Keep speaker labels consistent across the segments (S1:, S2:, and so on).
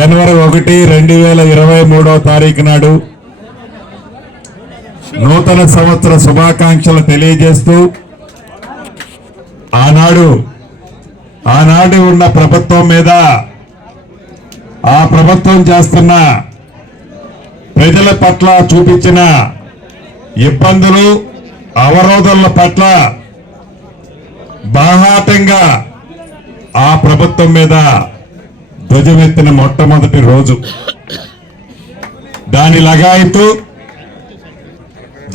S1: జనవరి ఒకటి రెండు వేల ఇరవై మూడవ తారీఖు నాడు నూతన సంవత్సర శుభాకాంక్షలు తెలియజేస్తూ ఆనాడు ఆనాడు ఉన్న ప్రభుత్వం మీద ఆ ప్రభుత్వం చేస్తున్న ప్రజల పట్ల చూపించిన ఇబ్బందులు అవరోధాల పట్ల బాహాటంగా ఆ ప్రభుత్వం మీద ధ్వజమెత్తిన మొట్టమొదటి రోజు. దాని లగాయితు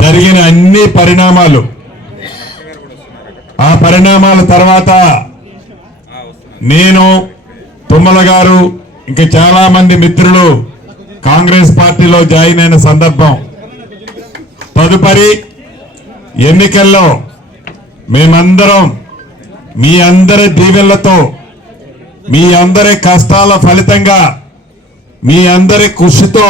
S1: జరిగిన అన్ని పరిణామాలు. ఆ పరిణామాల తర్వాత నేను తుమ్మల గారు ఇంకా చాలా మంది మిత్రులు కాంగ్రెస్ పార్టీలో జాయిన్ అయిన సందర్భం. తదుపరి ఎన్నికల్లో మేమందరం మీ అందరి దీవెళ్ళతో మీ అందరి కష్టాల ఫలితంగా మీ అందరి కృషితో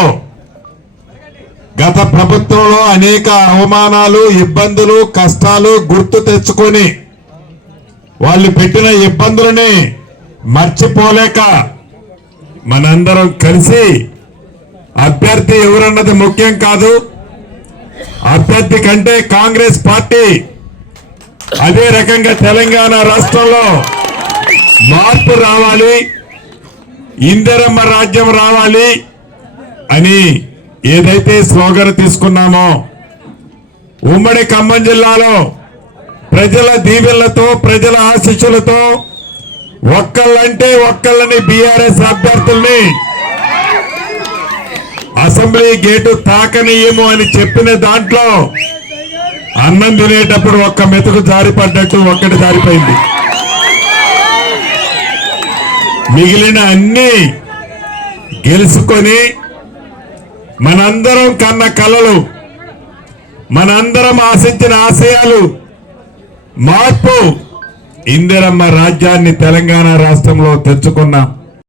S1: గత ప్రభుత్వంలో అనేక అవమానాలు ఇబ్బందులు కష్టాలు గుర్తు తెచ్చుకొని వాళ్ళు పెట్టిన ఇబ్బందులని మర్చిపోలేక మనందరం కలిసి అభ్యర్థి ఎవరన్నది ముఖ్యం కాదు. అభ్యర్థి కంటే కాంగ్రెస్ పార్టీ అదే రకంగా తెలంగాణ రాష్ట్రంలో మార్పు రావాలి ఇందిరమ్మ రాజ్యం రావాలి అని ఏదైతే స్లోగన్ తీసుకున్నామో ఉమ్మడి ఖమ్మం జిల్లాలో ప్రజల దీవెళ్ళతో ప్రజల ఆశీస్సులతో ఒక్కళ్ళంటే ఒక్కళ్ళని బీఆర్ఎస్ అభ్యర్థుల్ని అసెంబ్లీ గేటు తాకనీయము అని చెప్పిన దాంట్లో అన్నం తినేటప్పుడు ఒక్క మెతుకు జారిపడ్డట్టు ఒక్కటి జారిపోయింది. మిగిలిన అన్ని గెలుచుకొని మనందరం కన్న కలలు మనందరం ఆశించిన ఆశయాలు మార్పు ఇందిరమ్మ రాజ్యాన్ని తెలంగాణ రాష్ట్రంలో తెచ్చుకున్నాం.